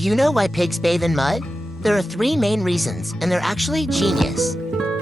you know why pigs bathe in mud? There are 3 main reasons, and they're actually genius.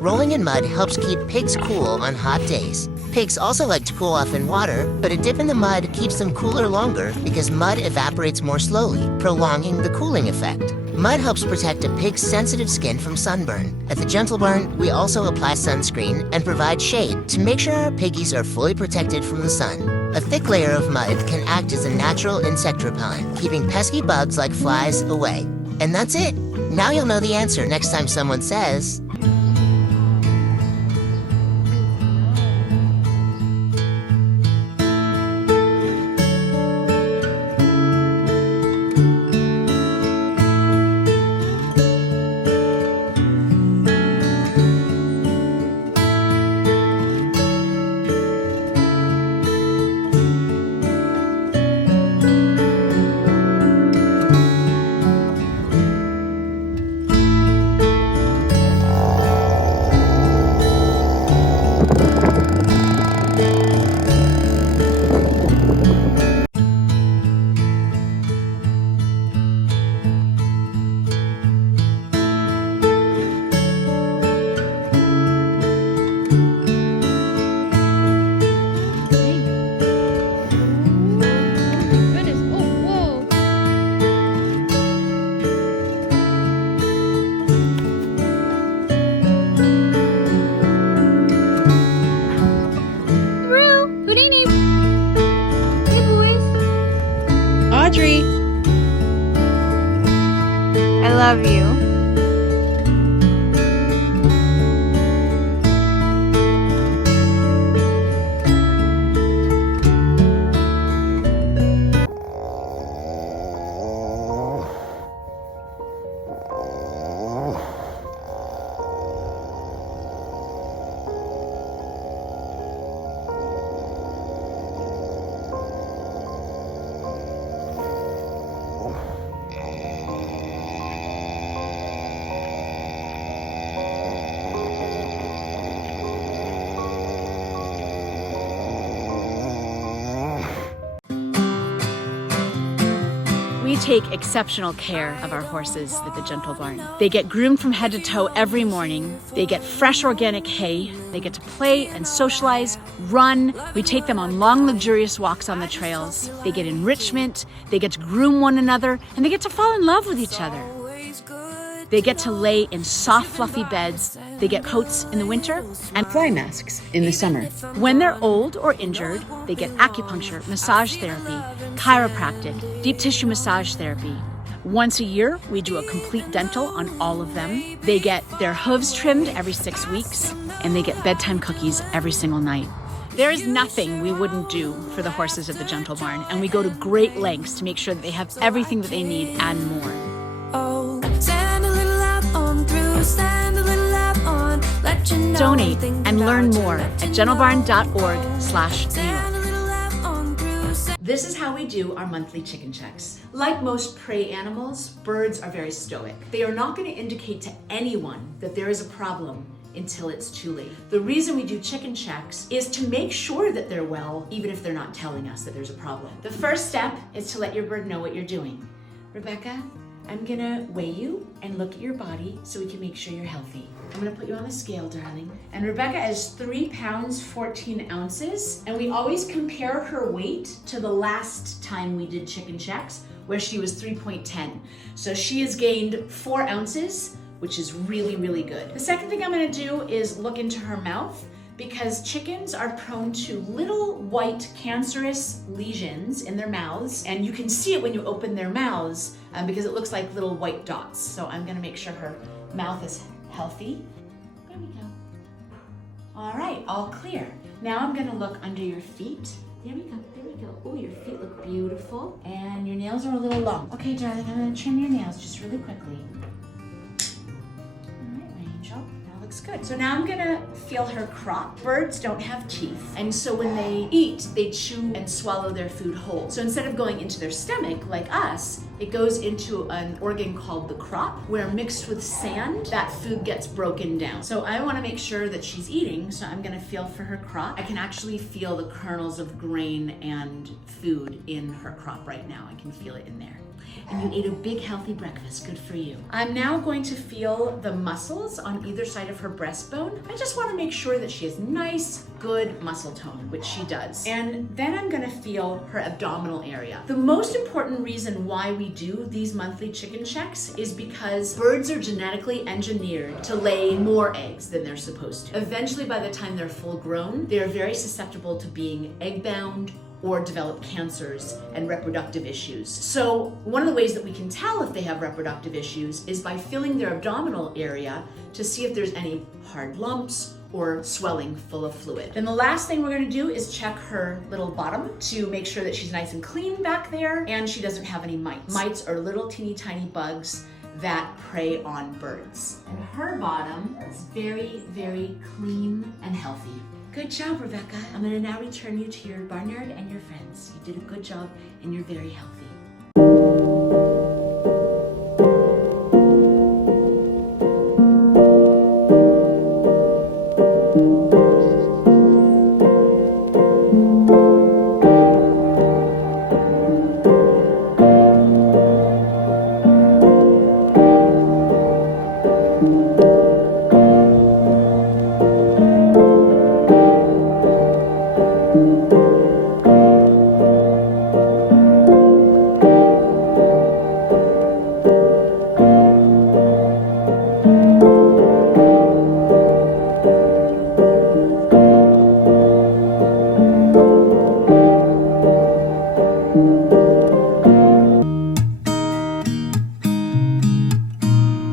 Rolling in mud helps keep pigs cool on hot days. Pigs also like to cool off in water, but a dip in the mud keeps them cooler longer because mud evaporates more slowly, prolonging the cooling effect. Mud helps protect a pig's sensitive skin from sunburn. At the Gentle Barn, we also apply sunscreen and provide shade to make sure our piggies are fully protected from the sun. A thick layer of mud can act as a natural insect repellent, keeping pesky bugs like flies away. And that's it. Now you'll know the answer next time someone says, Audrey, I love you. we take exceptional care of our horses at the Gentle Barn. They get groomed from head to toe every morning. They get fresh organic hay. They get to play and socialize, run. We take them on long, luxurious walks on the trails. They get enrichment. They get to groom one another, and they get to fall in love with each other. They get to lay in soft, fluffy beds. They get coats in the winter and fly masks in the summer. When they're old or injured, they get acupuncture, massage therapy, chiropractic, deep tissue massage therapy. Once a year, we do a complete dental on all of them. They get their hooves trimmed every 6 weeks, and they get bedtime cookies every single night. There is nothing we wouldn't do for the horses at the Gentle Barn, and we go to great lengths to make sure that they have everything that they need and more. Donate and learn more at gentlebarn.org/New. This is how we do our monthly chicken checks. Like most prey animals, birds are very stoic. They are not going to indicate to anyone that there is a problem until it's too late. The reason we do chicken checks is to make sure that they're well, even if they're not telling us that there's a problem. The first step is to let your bird know what you're doing. Rebecca, I'm gonna weigh you and look at your body so we can make sure you're healthy. I'm gonna put you on the scale, darling. And Rebecca is 3 pounds, 14 ounces. And we always compare her weight to the last time we did chicken checks, where she was 3.10. So she has gained 4 ounces, which is really, really good. The second thing I'm gonna do is look into her mouth, because chickens are prone to little white cancerous lesions in their mouths, and you can see it when you open their mouths because it looks like little white dots. So I'm gonna make sure her mouth is healthy. There we go. All right, all clear. Now I'm gonna look under your feet. There we go, there we go. Oh, your feet look beautiful, and your nails are a little long. Okay, darling, I'm gonna trim your nails just really quickly. Looks good. So now I'm gonna feel her crop. Birds don't have teeth, and so when they eat, they chew and swallow their food whole. So instead of going into their stomach like us, It goes into an organ called the crop, where mixed with sand, that food gets broken down. So I want to make sure that she's eating, so I'm going to feel for her crop. I can actually feel the kernels of grain and food in her crop right now. I can feel it in there. And you ate a big healthy breakfast, good for you. I'm now going to feel the muscles on either side of her breastbone. I just want to make sure that she has nice, good muscle tone, which she does. And then I'm going to feel her abdominal area. The most important reason why we do these monthly chicken checks is because birds are genetically engineered to lay more eggs than they're supposed to. Eventually, by the time they're full grown, they are very susceptible to being egg-bound or develop cancers and reproductive issues. So one of the ways that we can tell if they have reproductive issues is by feeling their abdominal area to see if there's any hard lumps or swelling full of fluid. Then the last thing we're gonna do is check her little bottom to make sure that she's nice and clean back there and she doesn't have any mites. Mites are little teeny tiny bugs that prey on birds. And her bottom is very, very clean and healthy. Good job, Rebecca. I'm gonna now return you to your barnyard and your friends. You did a good job and you're very healthy.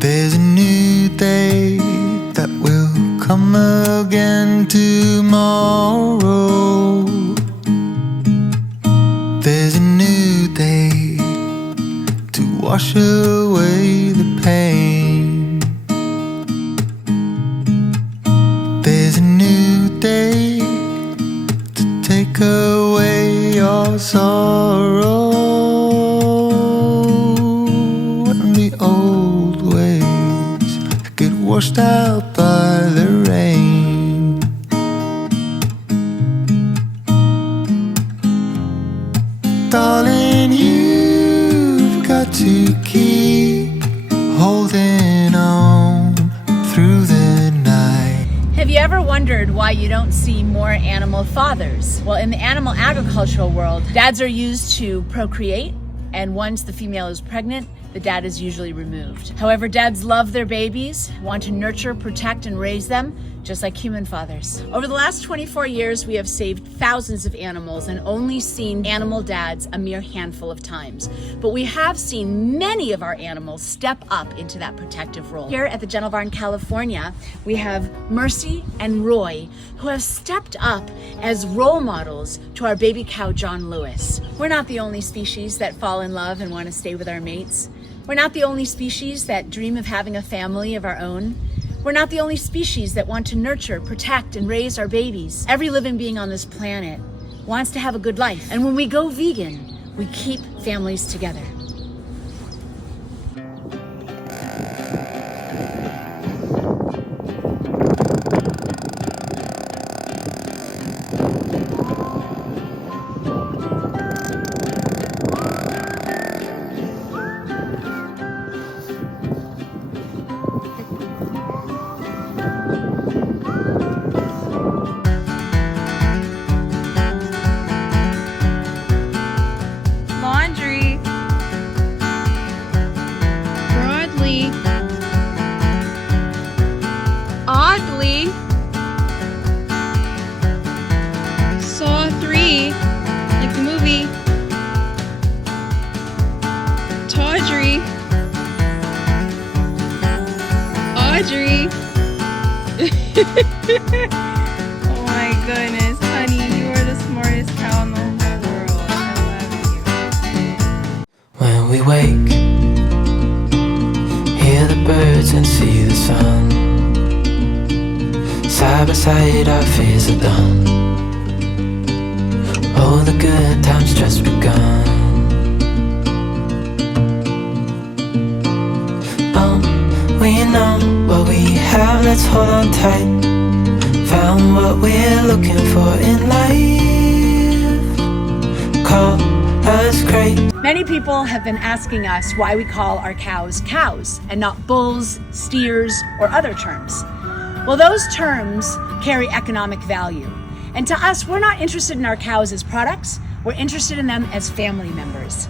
There's a new day that will come again tomorrow. There's a new day to wash away the pain. There's a new day to take away your sorrow and the old ways get washed out by the rain. Darling, you've got to keep holding on through the night. Have you ever wondered why you don't see more animal fathers? Well, in the animal agricultural world, dads are used to procreate, and once the female is pregnant, the dad is usually removed. However, dads love their babies, want to nurture, protect, and raise them, just like human fathers. Over the last 24 years, we have saved thousands of animals and only seen animal dads a mere handful of times. But we have seen many of our animals step up into that protective role. Here at the Gentle Barn, California, we have Mercy and Roy, who have stepped up as role models to our baby cow, John Lewis. We're not the only species that fall in love and want to stay with our mates. We're not the only species that dream of having a family of our own. We're not the only species that want to nurture, protect, and raise our babies. Every living being on this planet wants to have a good life. And when we go vegan, we keep families together. Laundry. Broadly. Oddly. Saw 3, like the movie. Tawdry. Audrey. Oh my goodness, honey, you are the smartest cow in the whole world. I love you. When we wake, hear the birds and see the sun. Side by side our fears are done. Oh, the good times just begun. let's hold on tight. Found what we're looking for in life. Call us crazy. Many people have been asking us why we call our cows cows and not bulls, steers, or other terms. Well, those terms carry economic value. And to us, we're not interested in our cows as products. We're interested in them as family members.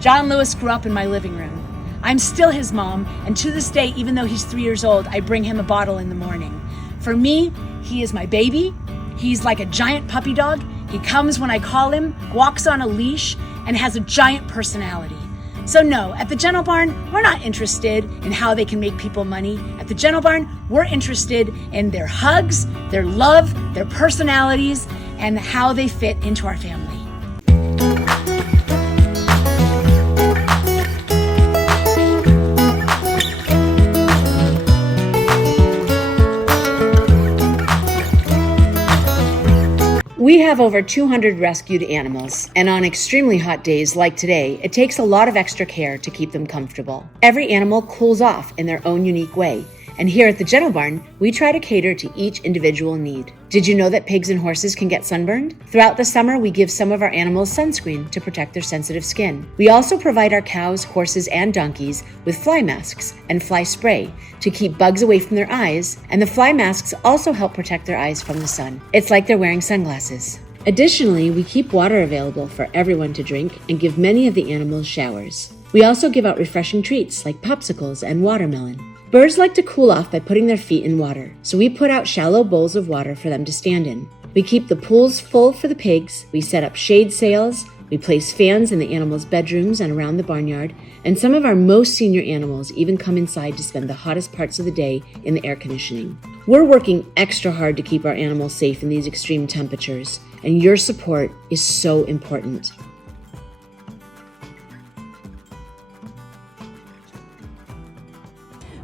John Lewis grew up in my living room. I'm still his mom, and to this day, even though he's 3 years old, I bring him a bottle in the morning. For me, he is my baby. He's like a giant puppy dog. He comes when I call him, walks on a leash, and has a giant personality. So no, at the Gentle Barn, we're not interested in how they can make people money. At the Gentle Barn, we're interested in their hugs, their love, their personalities, and how they fit into our family. We have over 200 rescued animals, and on extremely hot days like today, it takes a lot of extra care to keep them comfortable. Every animal cools off in their own unique way, and here at the Gentle Barn, we try to cater to each individual need. Did you know that pigs and horses can get sunburned? Throughout the summer, we give some of our animals sunscreen to protect their sensitive skin. We also provide our cows, horses, and donkeys with fly masks and fly spray to keep bugs away from their eyes, and the fly masks also help protect their eyes from the sun. It's like they're wearing sunglasses. Additionally, we keep water available for everyone to drink and give many of the animals showers. We also give out refreshing treats like popsicles and watermelon. Birds like to cool off by putting their feet in water, so we put out shallow bowls of water for them to stand in. We keep the pools full for the pigs, we set up shade sails, we place fans in the animals' bedrooms and around the barnyard, and some of our most senior animals even come inside to spend the hottest parts of the day in the air conditioning. We're working extra hard to keep our animals safe in these extreme temperatures, and your support is so important.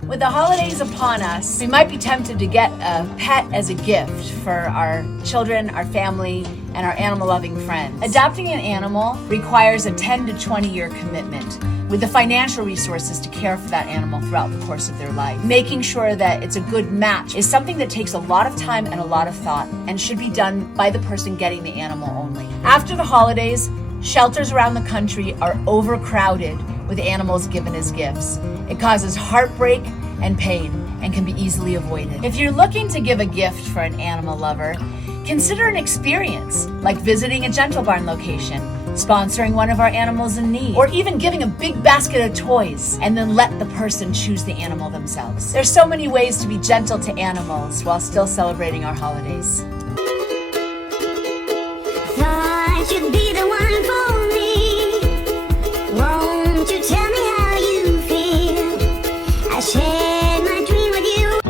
With the holidays upon us, we might be tempted to get a pet as a gift for our children, our family, and our animal-loving friends. Adopting an animal requires a 10 to 20-year commitment with the financial resources to care for that animal throughout the course of their life. Making sure that it's a good match is something that takes a lot of time and a lot of thought and should be done by the person getting the animal only. After the holidays, shelters around the country are overcrowded with animals given as gifts. It causes heartbreak and pain and can be easily avoided. If you're looking to give a gift for an animal lover, consider an experience like visiting a Gentle Barn location, sponsoring one of our animals in need, or even giving a big basket of toys and then let the person choose the animal themselves. There's so many ways to be gentle to animals while still celebrating our holidays. Thought you'd be the one for me. Won't you tell me how you feel? I shared my dream with you.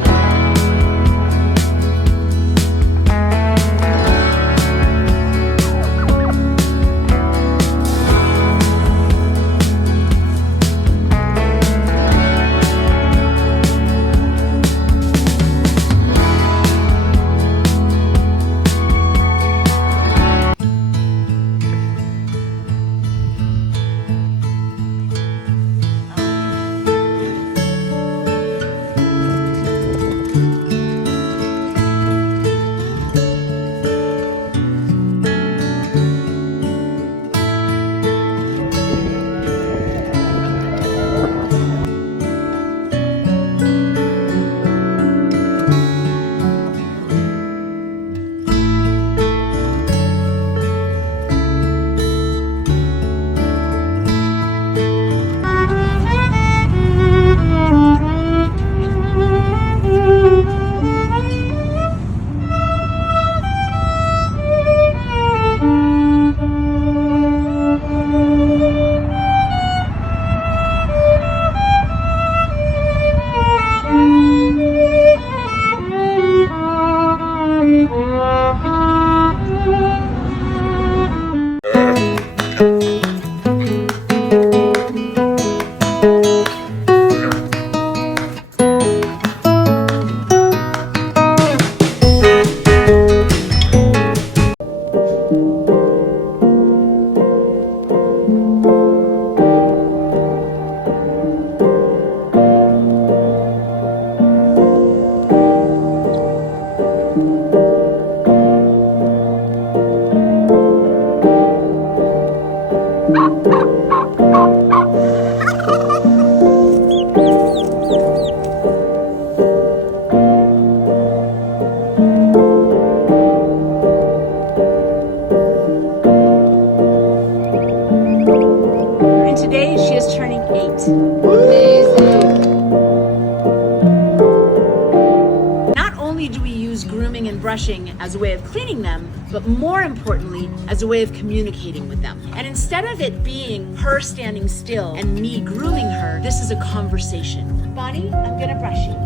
Not only do we use grooming and brushing as a way of cleaning them, but more importantly, as a way of communicating with them. And instead of it being her standing still and me grooming her, this is a conversation. Bonnie, I'm gonna brush you.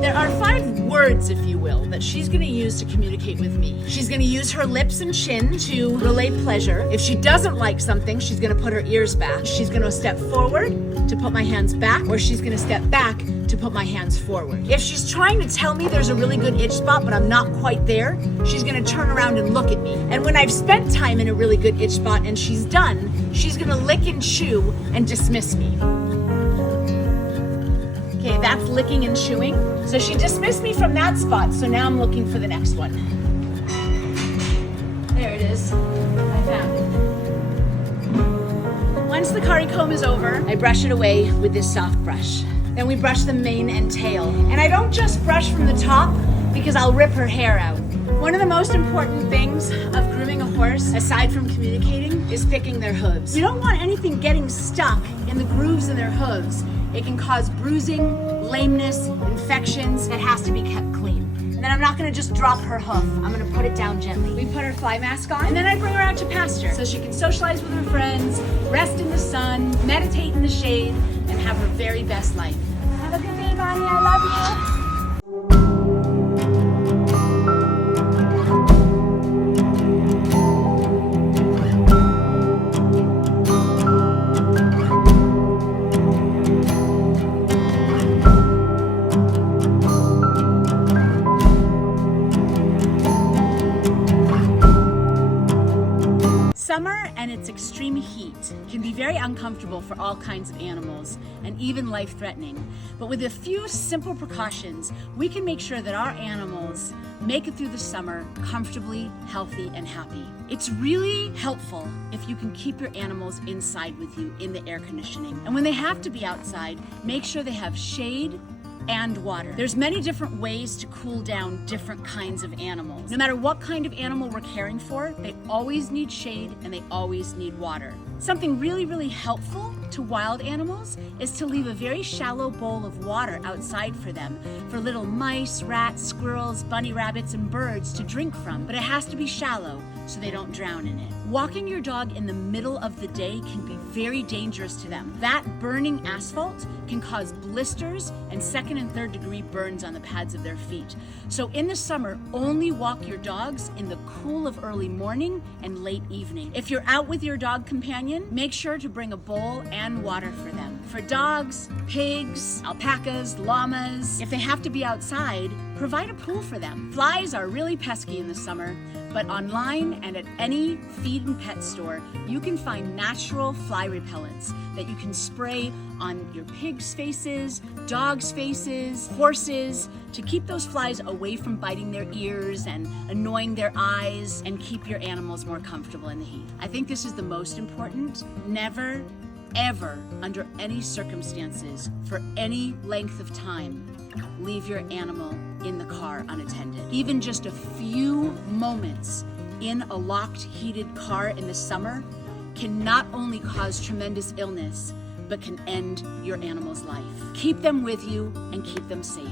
There are 5 words, if you will, that she's gonna use to communicate with me. She's gonna use her lips and chin to relay pleasure. If she doesn't like something, she's gonna put her ears back. She's gonna step forward to put my hands back, or she's gonna step back to put my hands forward. If she's trying to tell me there's a really good itch spot, but I'm not quite there, she's gonna turn around and look at me. And when I've spent time in a really good itch spot and she's done, she's gonna lick and chew and dismiss me. Okay, that's licking and chewing. So she dismissed me from that spot, so now I'm looking for the next one. There it is. I found it. Once the curry comb is over, I brush it away with this soft brush. Then we brush the mane and tail. And I don't just brush from the top because I'll rip her hair out. One of the most important things of grooming a horse, aside from communicating, is picking their hooves. You don't want anything getting stuck in the grooves in their hooves. It can cause bruising, lameness, infections. It has to be kept clean. And then I'm not gonna just drop her hoof. I'm gonna put it down gently. We put her fly mask on, and then I bring her out to pasture so she can socialize with her friends, rest in the sun, meditate in the shade, and have her very best life. Have a good day, Bonnie. I love you. Summer and its extreme heat can be very uncomfortable for all kinds of animals and even life-threatening. But with a few simple precautions, we can make sure that our animals make it through the summer comfortably, healthy, and happy. It's really helpful if you can keep your animals inside with you in the air conditioning. And when they have to be outside, make sure they have shade and water. There's many different ways to cool down different kinds of animals. No matter what kind of animal we're caring for, they always need shade and they always need water. Something really helpful to wild animals is to leave a very shallow bowl of water outside for them, for little mice, rats, squirrels, bunny rabbits, and birds to drink from. But it has to be shallow so they don't drown in it. Walking your dog in the middle of the day can be very dangerous to them. That burning asphalt can cause blisters and 2nd and 3rd degree burns on the pads of their feet. So in the summer, only walk your dogs in the cool of early morning and late evening. If you're out with your dog companion, make sure to bring a bowl and water for them. For dogs, pigs, alpacas, llamas, if they have to be outside, provide a pool for them. Flies are really pesky in the summer, but online and at any feed and pet store, you can find natural fly repellents that you can spray on your pigs' faces, dogs' faces, horses, to keep those flies away from biting their ears and annoying their eyes, and keep your animals more comfortable in the heat. I think this is the most important. Never, ever, under any circumstances, for any length of time, leave your animal in the car unattended. Even just a few moments in a locked, heated car in the summer can not only cause tremendous illness, but can end your animal's life. Keep them with you and keep them safe.